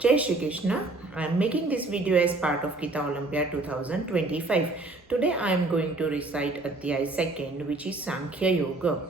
Jai Shri Krishna. I am making this video as part of Gita Olympiad 2025. Today I am going to recite Adhyay 2nd, which is Sankhya Yoga.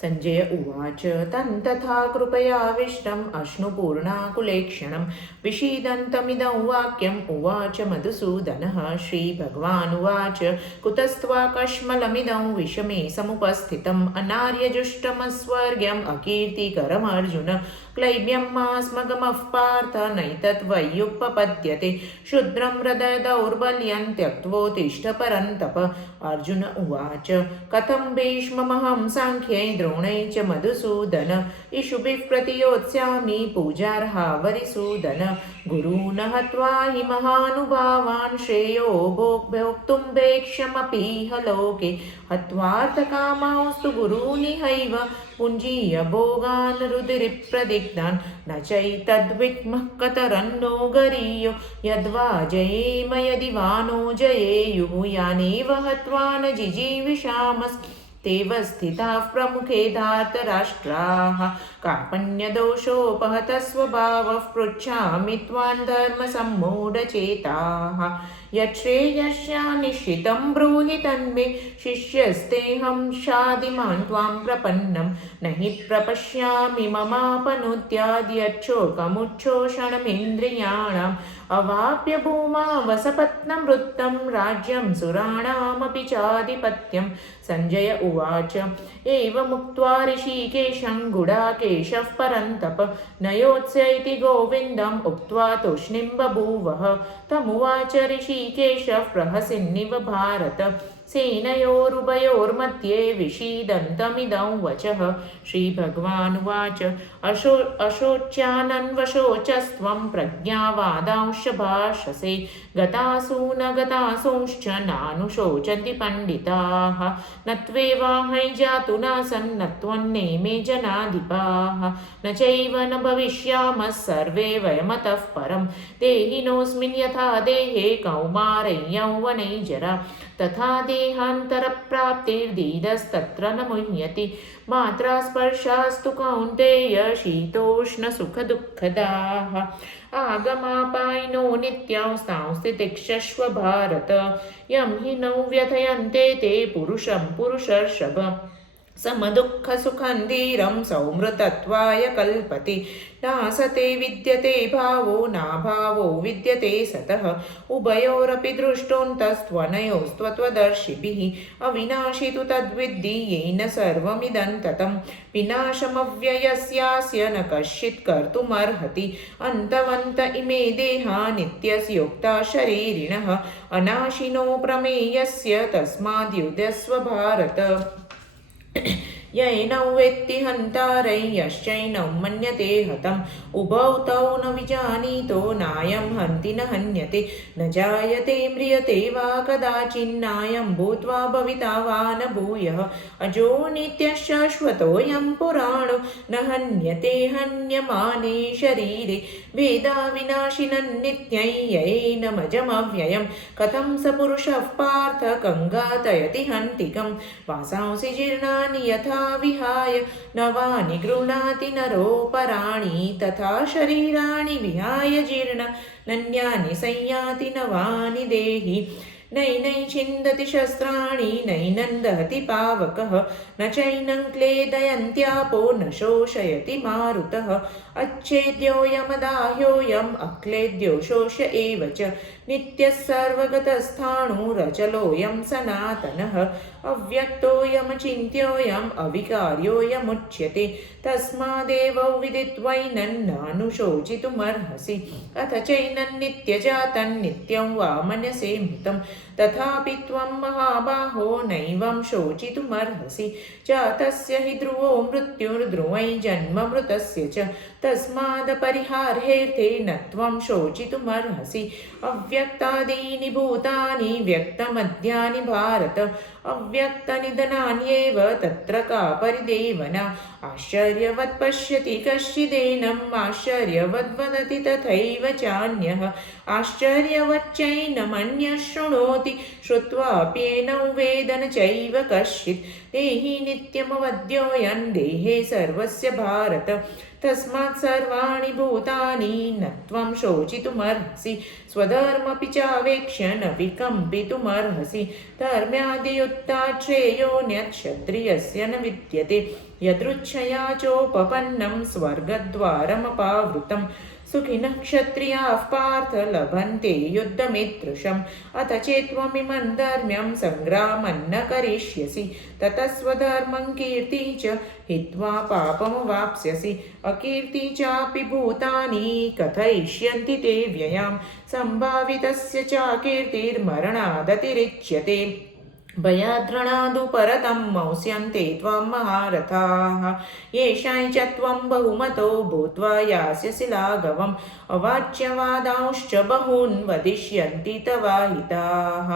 Sanjay उवाच तन्तथा कृपयाविष्टम् अश्नुपूर्णाकुलेक्षणं विषीदन्तमिदं वाक्यम् उवाच मधुसूदनः श्रीभगवानुवाच कुतस्त्वाकश्मलमिदं विषमे समुपस्थितम् अनार्यजुष्टमस्वर्ग्यम् अकीर्तिकरमर्जुन क्लैब्यं मास्मगमः पार्थ नैतद्वैयुपपद्यते क्षुद्रं हृदयदौर्बल्यं त्यक्त्वोत्तिष्ठ परन्तप अर्जुन उवाच कथं भीष्ममहं साङ्ख्यै द्रोणै च मधुसूदन इषुभिः प्रतियोत्स्यामि पूजार्हा वरिसूदन गुरून् हत्वा हि महानुभावान् श्रेयो भोक्तुं भैक्ष्यमपीह लोके हत्वार्थकामांस्तु गुरूनिहैव पुञ्जीय भोगान् रुधिरिप्रदिग्धान् न चैतद्विग्मः कतरन्नो गरीयो यद्वा जयेम यदि वा नो जयेयुः यानेव हत्वा न जिजीविषामस् तेव स्थिताः प्रमुखे धार्तराष्ट्राः कार्पण्यदोषोपहतः स्वभावः पृच्छामि त्वां धर्मसम्मूढचेताः यच्छ्रेयस्यानिश्चितं ब्रूहि तन्मे शिष्यस्तेऽहं शाधिमान् त्वां प्रपन्नं न हि प्रपश्यामि ममापनुद्याद्यच्छोकमुच्छोषणमिन्द्रियाणाम् अवाप्य भूमा वसपत्नं वृत्तं राज्यं सुराणामपि चाधिपत्यं संजय उवाच एवमुक्त्वा ऋषिकेशं गुडाकेशः परन्तप न योत्स्य इति गोविन्दम् उक्त्वा तूष्णीं बभूवः तमुवाच ऋषिकेशः प्रहसन्निव भारत सेनयोरुभयोर्मध्ये विषीदन्तमिदं वचः श्रीभगवानुवाच अशोच्यानन्वशोचस्त्वं प्रज्ञावादांश्च भाषसे गतासु न गतासूंश्च नानुशोचन्ति पण्डिताः न त्वेवाहै जातु नासन् न त्वन्नेमे जनाधिपाः न चैव न भविष्यामः सर्वे वयमतः परं देहिनोऽस्मिन् यथा देहे कौमारै यौवनै जरा तथा देहान्तरप्राप्तिर्दीदस्तत्र न मुह्यति मात्रा स्पर्शास्तु कौन्तेय शीतोष्णसुखदुःखदाः आगमापायिनो नित्यांस्तांस्तितिक्षस्व भारत यं हि नौ व्यथयन्ते ते पुरुषं पुरुषर्षभ समदुःखसुखं धीरं सौमृतत्वाय कल्पते नासते विद्यते भावो नाभावो विद्यते सतः उभयोरपि दृष्टोऽन्तस्त्वनयोस्त्वत्वदर्शिभिः अविनाशि तु तद्विद्धि येन सर्वमिदं ततं विनाशमव्ययस्यास्य न कश्चित् कर्तुमर्हति अन्तवन्त इमे देहा नित्यस्योक्ता शरीरिणः अनाशिनो प्रमेयस्य तस्माद्युध्यस्व भारत यैनौ वेत्ति हन्तारै यश्चैनौ मन्यते हतम् उभौ तौ न विजानीतो नायं हन्ति न हन्यते न जायते म्रियते वा कदाचिन्नायं भूत्वा भविता वा न भूयः अजो नित्यश्शाश्वतोऽयं पुराणो न हन्यते हन्यमाने शरीरे वेदा विनाशिनं नित्यं येनमजमव्ययं कथं स पुरुषः पार्थ कङ्गातयति हन्तिकं वासांसि जीर्णानि यथा विहाय नवानि गृह्णाति नरोपराणि तथा शरीराणि विहाय जीर्ण नन्यानि संयाति नवानि देहि नैनं छिन्दति शस्त्राणि नैनं दहति पावकः न चैनं क्लेदयन्त्यापो न शोषयति मारुतः अच्छेद्योऽयमदाह्योऽयम् अक्लेद्यो शोष एव च नित्यः सर्वगतस्थाणुरचलोऽयं सनातनः अव्यक्तोऽयमचिन्त्योऽयम् अविकार्योऽयमुच्यते तस्मादेव विदित्वैनन्नानुशोचितुमर्हसि अथ चैनं नित्यजातं नित्यं वा मनसे मृतं तथापि त्वं महाबाहो नैवं शोचितुमर्हसि जातस्य हि ध्रुवो मृत्युर्ध्रुवै जन्ममृतस्य च तस्मादपरिहार्हेऽर्थे न त्वं शोचितुमर्हसि अव्यक्तादीनि भूतानि व्यक्तमद्यानि भारत अव्यक्तनिधनान्येव तत्र का परिदेवना आश्चर्यवत् पश्यति कश्चिदेनम् आश्चर्यवद् वदति तथैव चान्यः आश्चर्यवच्चैनमन्यः शृणोति श्रुत्वाप्येनौ वेद न चैव कश्चित् देहि नित्यमवद्योऽयं देहे सर्वस्य भारत तस्मात् सर्वाणि भूतानि न त्वं शोचितुमर्हसि स्वधर्मपि चावेक्ष्य न विकम्पितुमर्हसि धर्म्यादियुक्तात् श्रेयोऽन्यत् क्षत्रियस्य न विद्यते यदृच्छया चोपपन्नं स्वर्गद्वारमपावृतं सुखिनः क्षत्रियाः पार्थ लभन्ते युद्धमीदृशम् अथ चेत्त्वमिमं धर्म्यं संग्रामं न करिष्यसि ततः स्वधर्मं कीर्ति च हित्वा पापमवाप्स्यसि अकीर्ति चापि भूतानि कथयिष्यन्ति ते व्ययां सम्भावितस्य चाकीर्तिर्मरणादतिरिच्यते भयाद्रणादुपरतं मौस्यन्ते त्वं महारथाः येषां च त्वं बहुमतो भूत्वा यास्यसि लाघवम् अवाच्यवादांश्च बहून् वदिष्यन्ति तवाहिताः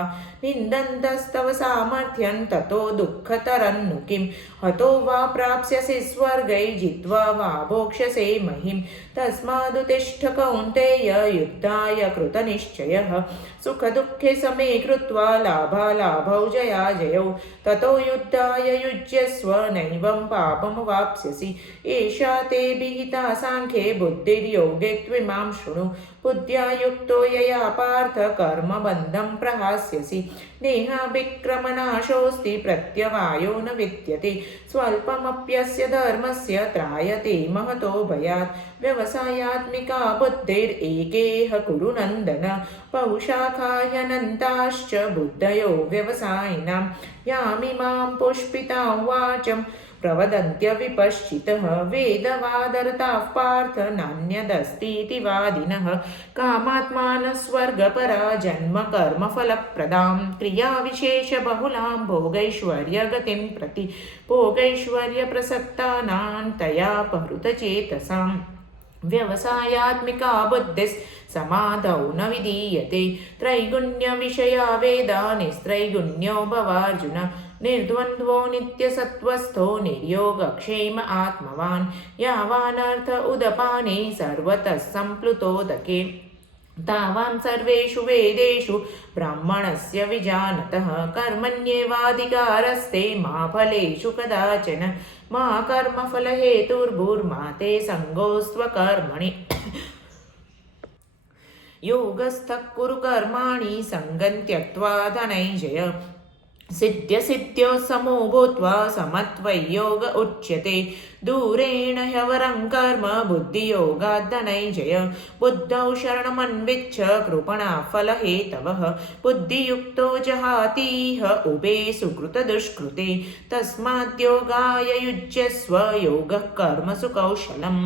निन्दन्तस्तव सामर्थ्यं ततो दुःखतरन्नु किं हतो वा प्राप्स्यसि स्वर्गै जित्वा वा भोक्ष्यसे महिं तस्मादुत्तिष्ठ कौन्तेय युद्धाय कृतनिश्चयः सुखदुःखे समे कृत्वा लाभालाभौ जयाजयौ ततो युद्धाय युज्यस्व नैवं पापमवाप्स्यसि एषा ते विहिता साङ्ख्ये बुद्धिर्योगे त्विमां शृणु बुद्ध्या युक्तो यया पार्थ कर्मबन्धं प्रहास्यसि नेहाभिक्रमनाशोऽस्ति प्रत्यवायो न विद्यते स्वल्पमप्यस्य धर्मस्य त्रायते महतो भयात् व्यवसायात्मिका बुद्धिरेकेह कुरु नन्दन बहुशाखाह्यनन्ताश्च बुद्धयो व्यवसायिनां यामिमां पुष्पितां वाचं प्रवदन्त्यविपश्चितः वेदवादरताः पार्थ नान्यदस्तीति वादिनः कामात्मानः स्वर्गपरा जन्म कर्मफलप्रदां क्रियाविशेषबहुलां भोगैश्वर्यगतिं प्रति भोगैश्वर्यप्रसक्तानां तया पहृतचेतसाम् व्यवसायात्मिका बुद्धिस्समाधौ न विधीयते त्रैगुण्यविषया वेदा निस्त्रैगुण्यो भवार्जुन निर्द्वन्द्वो नित्यसत्त्वस्थो निर्योगक्षेम आत्मवान् यावानर्थ उदपाने सर्वतः सम्प्लुतोदके तावान् सर्वेषु वेदेषु ब्राह्मणस्य विजानतः कर्मण्येवाधिकारस्ते मा फलेषु कदाचन मा कर्मफलहेतुर्भूर्मा ते सङ्गोऽस्त्वकर्मणि योगस्थः कुरु कर्माणि सङ्गं त्यक्त्वा धनञ्जय सिद्ध्यसिद्ध्यो समो भूत्वा समत्वयोग उच्यते दूरेण ह्यवरं कर्म बुद्धियोगात् धनञ्जय बुद्धौ शरणमन्विच्छ कृपणा फलहेतवः बुद्धियुक्तो जहातीह उभे सुकृतदुष्कृते तस्माद्योगाय युज्यस्व योगः कर्मसु कौशलम्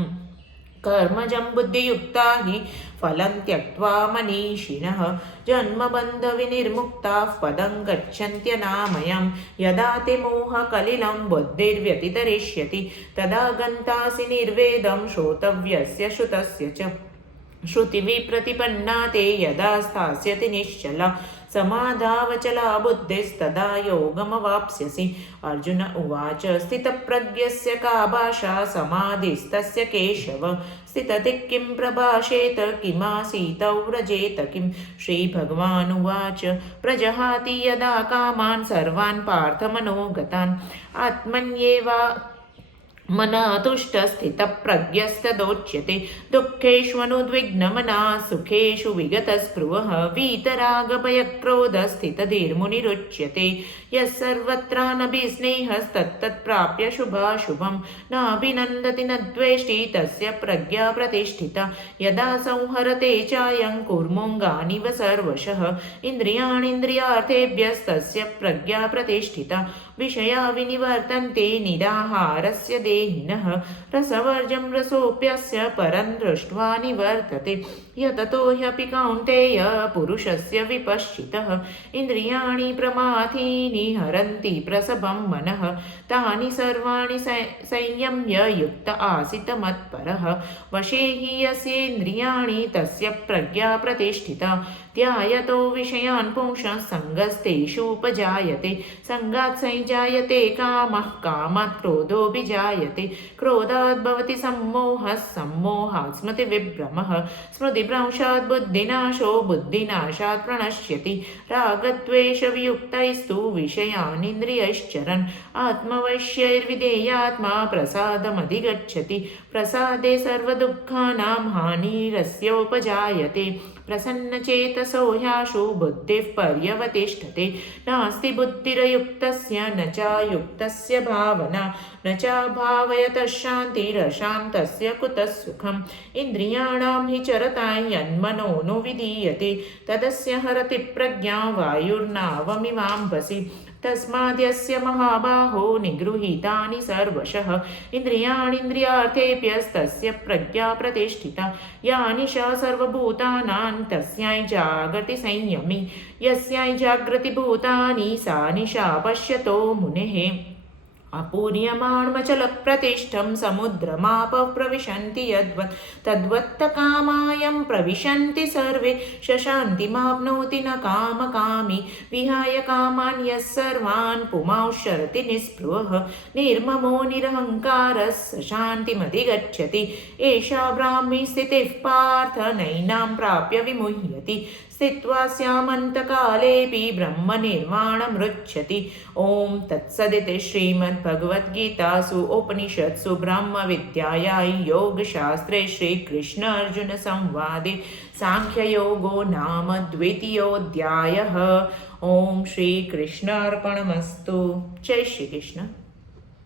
कर्मजं बुद्धियुक्ता हि फलं त्यक्त्वा मनीषिणः जन्मबन्धविनिर्मुक्ताः पदं गच्छन्त्यनामयं यदा ते मोहकलिलं बुद्धिर्व्यतितरिष्यति तदा गन्तासि निर्वेदं श्रोतव्यस्य श्रुतस्य च श्रुतिविप्रतिपन्ना ते यदा स्थास्यति निश्चला समाधावचला बुद्धिस्तदा योगमवाप्स्यसि अर्जुन उवाच स्थितप्रज्ञस्य का भाषा समाधिस्तस्य केशव स्थितधिः किं प्रभाषेत किमासीतौ व्रजेत किं श्रीभगवानुवाच प्रजहाति यदा कामान् सर्वान् पार्थमनोगतान् आत्मन्येवा मनातुष्टस्थितप्रज्ञस्तदोच्यते दुःखेष्वनुद्विग्नमना सुखेषु विगतस्पृहः वीतरागभयक्रोधस्थितधीर्मुनिरुच्यते यः सर्वत्रानभिस्नेहस्तत्तत्प्राप्य शुभाशुभं नाभिनन्दति न द्वेष्टि तस्य प्रज्ञा प्रतिष्ठिता यदा संहरते चायं कुर्मुङ्गानिव सर्वशः इन्द्रियाणीन्द्रियार्थेभ्यस्तस्य प्रज्ञा प्रतिष्ठिता विषया विनिवर्तन्ते निराहारस्य देहिनः रसवर्जं रसोऽप्यस्य परं दृष्ट्वा निवर्तते यततो ह्यपि कौन्तेय पुरुषस्य विपश्चितः इन्द्रियाणि प्रमाथीनि हरन्ति प्रसभं मनः तानि सर्वाणि संयम्य युक्त आसित मत्परः वशे हि यस्येन्द्रियाणि तस्य प्रज्ञा प्रतिष्ठिता ध्यायतो विषयान् पुंसः सङ्गस्तेषूपजायते सङ्गात् विजायते कामः कामात् क्रोधो विजायते क्रोधात् भवति सम्मोहः सम्मोहात् स्मृतिविभ्रमः स्मृतिभ्रंशात् बुद्धिनाशो बुद्धिनाशात् प्रणश्यति रागद्वेषवियुक्तैस्तु विषयानिन्द्रियैश्चरन् आत्मवश्यैर्विधेयात्मा प्रसादमधिगच्छति प्रसादे सर्वदुःखानां हानिरस्योपजायते प्रसन्नचेतसो ह्याशु बुद्धिः पर्यवतिष्ठते नास्ति बुद्धिरयुक्तस्य न चायुक्तस्य भावना न चाभावयतः शान्तिरशान्तस्य कुतः सुखम् इन्द्रियाणां हि चरता यन्मनो नु विधीयते तदस्य हरति प्रज्ञा वायुर्नावमिवाम्भसि तस्माद्यस्य महाबाहो निगृहीतानि सर्वशः इन्द्रियाणीन्द्रियार्थेभ्यस्तस्य प्रज्ञा प्रतिष्ठिता या निशा सर्वभूतानां तस्यै जागति संयमी यस्यै जागृति भूतानि सा निशा पश्यतो मुनेः अपूर्यमाणमचलप्रतिष्ठं समुद्रमापः प्रविशन्ति यद्वत् तद्वत्तकामायं प्रविशन्ति सर्वे शशान्तिमाप्नोति न कामकामी विहाय कामान् यः सर्वान् पुमांश्चरति निःस्पृहः निर्ममो निरहङ्कारः स शान्तिमधिगच्छति एषा ब्राह्मी स्थितिः पार्थ नैनां प्राप्य विमुह्यति स्थित्वा स्यामन्तकालेऽपि ब्रह्मनिर्वाणमृच्छति ॐ तत्सदिति श्रीमद्भगवद्गीतासु उपनिषत्सु ब्रह्मविद्यायां योगशास्त्रे श्रीकृष्णार्जुनसंवादे साङ्ख्ययोगो नाम द्वितीयोऽध्यायः। ॐ श्रीकृष्णार्पणमस्तु। जय श्रीकृष्ण।